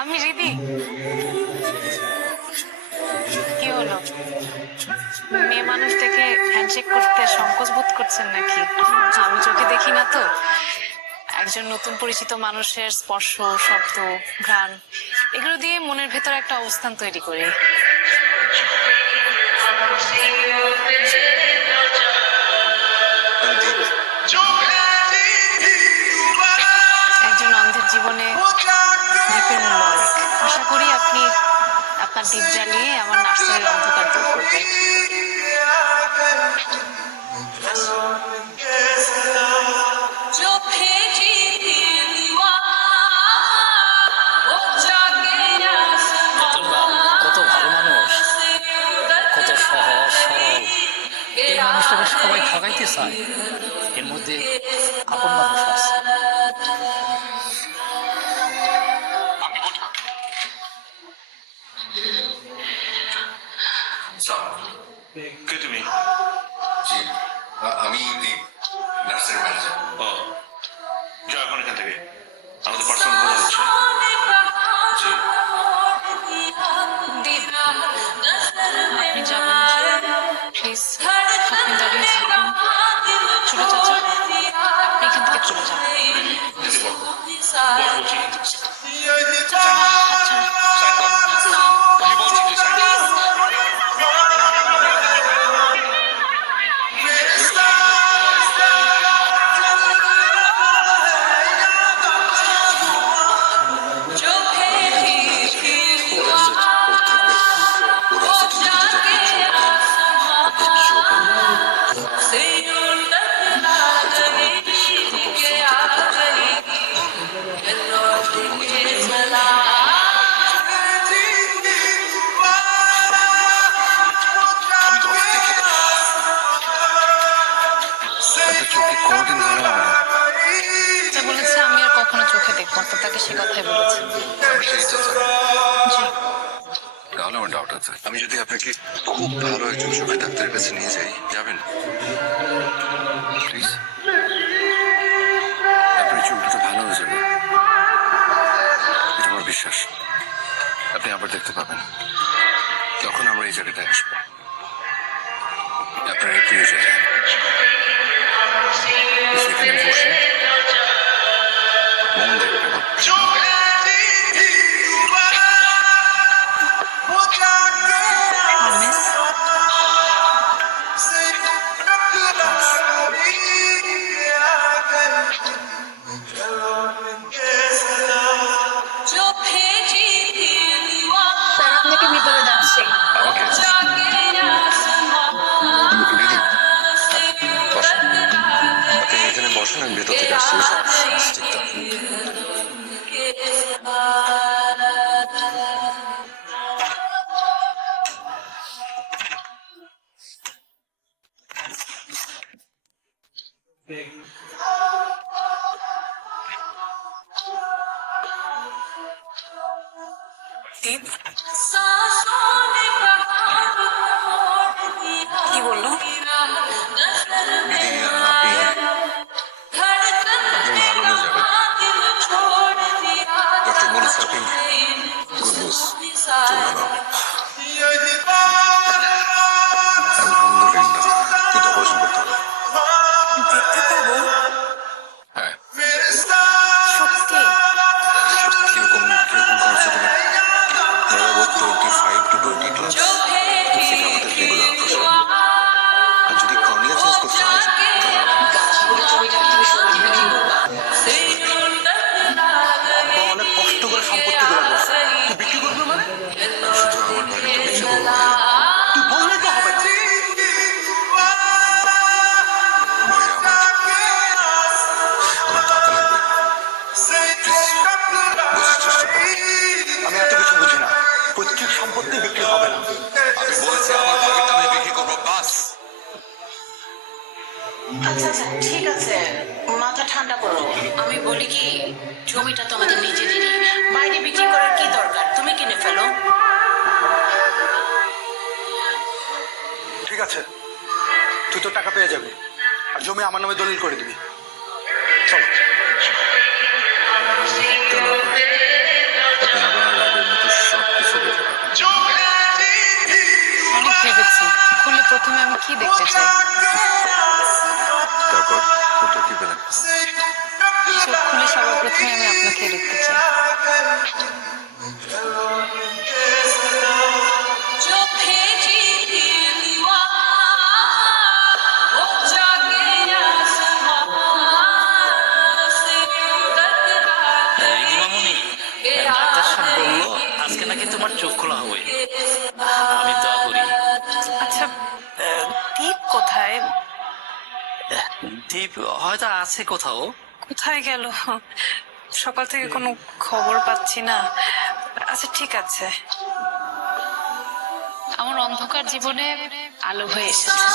আমি রিদি। কি হলো, মেয়ে মানুষ দেখে হ্যান্ডশেক করতে সংকোচ বোধ করছেন নাকি? আমি চোখে দেখি না তো। একজন নতুন পরিচিত মানুষের স্পর্শ, শব্দ, ঘ্রাণ এগুলো দিয়ে মনের ভেতর একটা অবস্থান তৈরি করি। একজন অন্ধের জীবনে দ্বীপের মূল্য অনেক। আশা করি আপনি আপনার দ্বীপ জ্বালিয়ে আমার নার্সারির অন্ধকার দূর করবেন। কত ভালো মানুষ, কত সহজ সরল। এই মানুষটাকে সবাই ঠকাইতে চায়, এর মধ্যে আপন মানুষ আছে। কে তুমি? জি, আমি দীপ, নার্সারি ম্যানেজার। ও, যাও এখন এখান থেকে, আমাদের পার্সোনাল কথা হচ্ছে। জি, দীপ, আপনি যাবেন প্লিজ। আপনি দাঁড়িয়ে থাকুন। ছোট চাচা, আপনি এখান থেকে চলে যান। দিদি বল, বলছি চাচা, হাত ছাড়ুন। সাইন কর। আমি বলছি তুই সাইন কর। ওর অ্যাসেট ওর থাকবে, ওর অ্যাসেট যদি আপনি চোখ দেন, আপনার চোখ আমি আমি তোমাকে দেখে আপনার চোখে কোনোদিন ভালো হবে না। যা বলেছে আমি আর কখনো চোখে দেখবো না, তো তাকে সে কথাই বলেছে। আমি সেই চাচা, জি, তাহলে আমার ডাউট আছে। আমি যদি আপনাকে খুব ভালো একজন চোখের ডাক্তারের কাছে নিয়ে যাই, যাবেন প্লিজ? আপনার চোখ দুটো ভালো হয়ে যাবে, এটা আমার বিশ্বাস। আপনি আবার দেখতে পাবেন, তখন আমরা এই জায়গাটায় আসবো, আপনার এই প্রিয় জায়গায়। সেখানে বসে মন দেখবেন। মিস। স্যার আপনাকে ভিতরে ডাকছে। আমাকে আমি ঘুরিয়ে দিই। বসেন, আপনি এখানে বসেন, আমি ভেতর থেকে আসছি। স্টিকটা দীপ কি বললো? দিদি, আপনি ভালো হয়ে যাবেন। ডক্টর বলেছে আপনি গুড নিউজ, চলে যাবেন। আলহামদুলিল্লাহ, কিন্তু অপারেশন করতে হবে। দেখতে পাবো? হ্যাঁ, সত্যি? কিরকম কিরকম খরচ হতে পারে? ধরা 25 to 20 ক্লাস, সেটা আমাদের রেগুলার অপারেশন। আর যদি কর্নিয়া চেঞ্জ করতে হয় আব্বা অনেক কষ্ট করে সম্পত্তি করে বসে, তুই বিক্রি করবি মানে? আমি শুধু আমার ভাগটা বেঁচে বলবো। তুই বললেই তো হবে না। ভাই, আমার টাকা লাগবে, প্লিজ বোঝার চেষ্টা করুন। আমি এত কিছু বুঝি না, পৈতৃক সম্পত্তি বিক্রি হবে না। আমি বলেছি আমার ভাগটা আমি বিক্রি করবো, বাস। আচ্ছা আচ্ছা ঠিক আছে, মাথা ঠান্ডা করো। আমি বলি কি, জমিটা তোমাদের নিজেদেরই, বাইরে বিক্রি করার কি দরকার, তুমি কিনে ফেলো। ঠিক আছে, তুই তো টাকা পেয়ে যাবি, আর জমি আমার নামে দলিল করে দিবি। চলো। কেন আপনি আবার কি দেখতে চাই। তারপর ওটা কি পেলেন? চোখ খুলে সবার প্রথমে আমি আপনাকে দেখতে চাই। রিদিমামুনি, ডাক্তার সাহেব বললো আজকে নাকি তোমার চোখ খোলা হবে। আমি দোয়া করি। আচ্ছা, দীপ কোথায়? দীপ হয়তো আছে কোথাও। কোথায় গেল? সকাল থেকে কোনো খবর পাচ্ছি না। আচ্ছা ঠিক আছে। আমার অন্ধকার জীবনে আলো হয়ে এসেছে,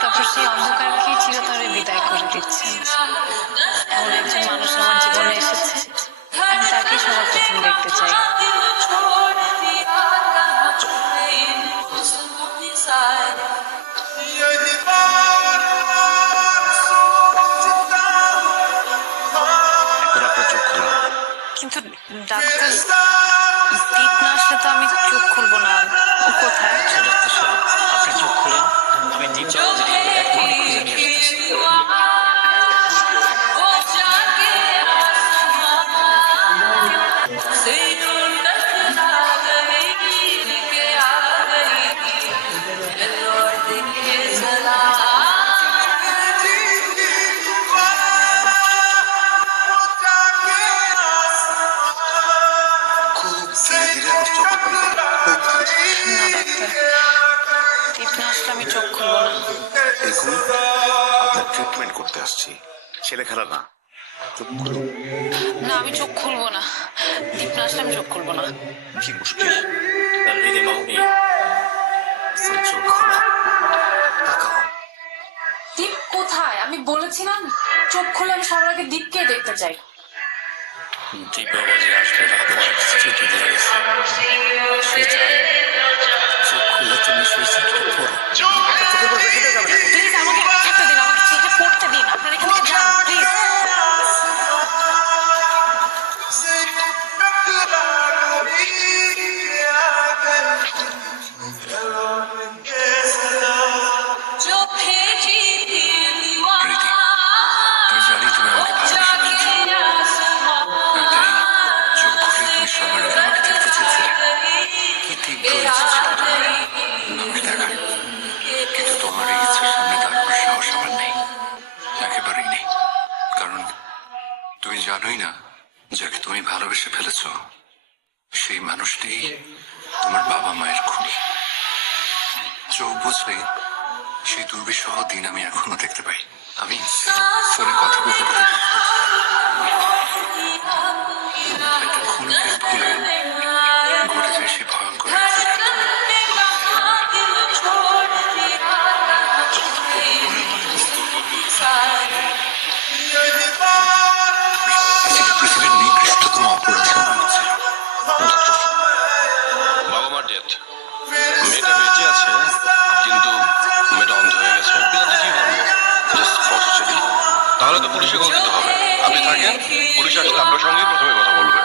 তারপর সেই অন্ধকারকে চিরতরে বিদায় করে দিচ্ছেন। এমন একজন মানুষ আমার জীবনে এসেছে, আমি তাকে সবার প্রথম দেখতে চাই। এবার আপনার চোখ খোলা। কিন্তু ডাক্তার, দীপ না আসলে তো আমি চোখ খুলবো না। ও কোথায়? আচ্ছা, ডাক্তার সাহেব আপনি চোখ খুলেন, আমি দীপ চৌধুরী এখনই খুঁজে নিয়ে আসতেছি। খুব ধীরে ধীরে আমার চোখ খুলবেন, খুব ধীরে ধীরে। না ডাক্তার, দীপ না আসলে আমি চোখ খুলবো না। দেখুন, আপনার ট্রিটমেন্ট করতে আসছি, ছেলে খেলা না। চোখ খুলুন। না, আমি চোখ খুলবো না। দীপ না আসলে আমি চোখ খুলবো না। কি মুশকিল? রিদিমামুনি, চোখ খোলা, তাকাও। দীপ কোথায়? আমি বলেছিলাম চোখ খুলে আমি সবার আগে দীপকে দেখতে চাই। দীপ বাবা যে আসবে রাত চিঠি দিয়ে গেছে। সে চায় চোখ খুলে তুমি সেই চিঠিটা পড়ো। প্লিজ আমাকে থাকতে দিন, আমাকে চিঠিটা পড়তে দিন। আপনারা এখান থেকে যান প্লিজ। প্রীতি, আমি জানি তুমি আমাকে ভালোবেসে ফেলেছো। আর তাই চোখ খুলে তুমি সবার আগে আমাকে দেখতে চেয়েছিলে। কি তীব্র ইচ্ছা ছিল তোমার আমাকে দেখার, কিন্তু তোমার এই ইচ্ছার সামনে দাঁড়ানোর সাহস আমার নেই, একেবারেই নেই। কারণ তুমি জানোই না, যাকে তুমি ভালোবেসে ফেলেছো সেই মানুষটি তোমার বাবা মায়ের খুনি। চোখ বুঝলে সেই দুর্বিষহ দিন আমি এখনো দেখতে পাই। আমি ফোনে কথা বলতে বলতে একটা খুনিকের ভুলে ঘটে যায় সেই ভয়ঙ্কর accident। নিজেকে পৃথিবীর নিকৃষ্টতম অপরাধী মনে হচ্ছিল। বাবা মার ডেথ, মেয়েটা বেঁচে আছে কিন্তু মেয়েটা অন্ধ হয়ে গেছে। কিন্তু কি করবো? জাস্ট ফটো ছবি। তাহলে তো পুলিশে কল দিতে হবে। আপনি থাকেন, পুলিশ আসলে আপনার সঙ্গেই প্রথমে কথা বলবে।